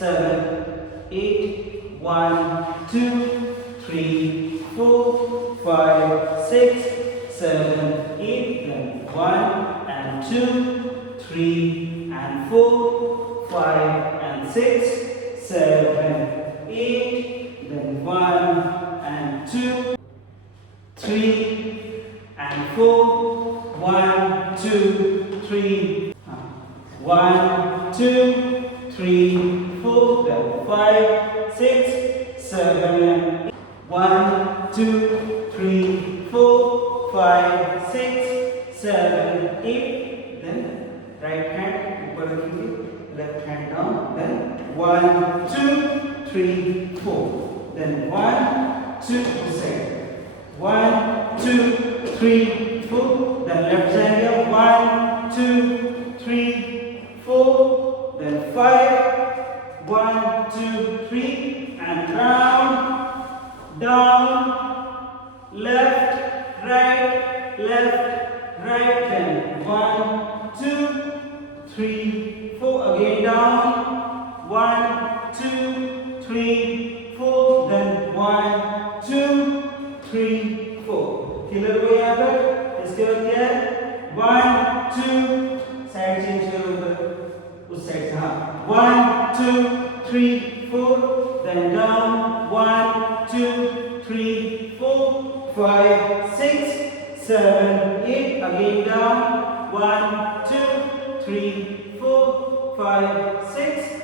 7, 8, 1, 2, 3, 4, 5, 6, 7, 8, then 1 and 2, 3 and 4, 5 and 6, 7, 8, then 1 and 2, 3 and 4, 1, 2, 3, 1, 2, 3, 4, then 5, 6, 7, 8, 1, 2, 3, 4, 5, 6, 7, 8, then right hand, ऊपर रखेंगे, left hand down, then 1, 2, 3, 4, then 1, 2, second, 1, 2, 3, 4, then left hand, 1, 2, 3, 4, then 5, 1, 2, 3, and round, down, left, right, then 1, 2, 3, 4, again down, 1, 2, 3, 4, then 1, 2, 3, 4. Clear हो यहाँ पर? इसके बाद क्या है? 1, 2, side change करो उधर, उस साइड से, हाँ, 1, 2, 3, 4, then down, 1, 2, 3, 4, 5, 6, 7, 8, again down, 1, 2, 3, 4, 5, 6,